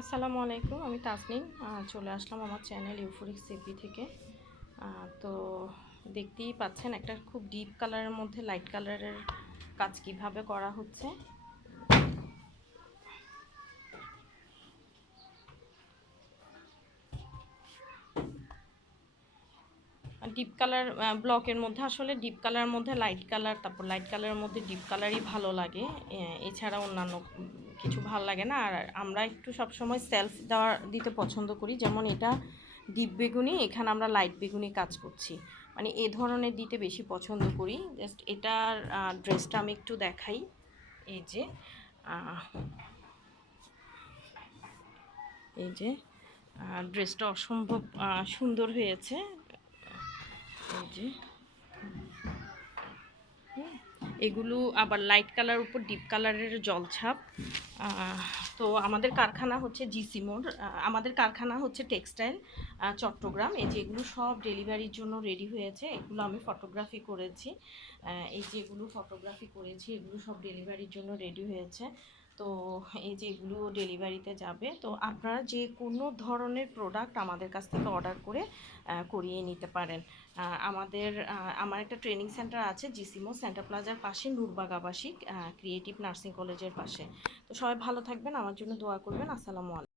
আসসালামু আলাইকুম, আমি তাসনিম। চলে আসলাম আমার চ্যানেল ইউফোরিক সিপি থেকে। তো দেখতেই পাচ্ছেন একটা খুব ডিপ কালারের মধ্যে, লাইট কালারের কাজ কীভাবে করা হচ্ছে। ডিপ কালার ব্লকের মধ্যে আসলে ডিপ কালারের মধ্যে লাইট কালার, তারপর লাইট কালারের মধ্যে ডিপ কালারই ভালো লাগে। এছাড়া অন্যান্য কিছু ভালো লাগে না। আর আমরা একটু সবসময় সেলফ দেওয়ার দিতে পছন্দ করি। যেমন এটা ডিপ বেগুনি, এখানে আমরা লাইট বেগুনি কাজ করছি। মানে এ ধরনের দিতে বেশি পছন্দ করি। জাস্ট এটার ড্রেসটা আমি একটু দেখাই। এই যে এই যে ড্রেসটা অসম্ভব সুন্দর হয়েছে এই যে হুম, এগুলো আবার লাইট কালার উপর ডিপ কালারের জলছাপ ছাপ। তো আমাদের কারখানা হচ্ছে জিসি মোড় আমাদের কারখানা হচ্ছে টেক্সটাইল চট্টগ্রাম। এই যেগুলো সব ডেলিভারির জন্য রেডি হয়েছে, এগুলো আমি ফটোগ্রাফি করেছি। এই যেগুলো ফটোগ্রাফি করেছি, এগুলো সব ডেলিভারির জন্য রেডি হয়েছে। তো এই যে এগুলো ডেলিভারিতে যাবে, তো আপনারা যে কোনো ধরনের প্রোডাক্ট আমাদের কাছ থেকে অর্ডার করে করিয়ে নিতে পারেন। আমাদের আমার একটা ট্রেনিং সেন্টার আছে, জিসিমো সেন্টার প্লাজার পাশে নূরবাগ আবাসিক ক্রিয়েটিভ নার্সিং কলেজের পাশে। তো সবাই ভালো থাকবেন, আমার জন্য দোয়া করবেন। আসসালামু আলাইকুম।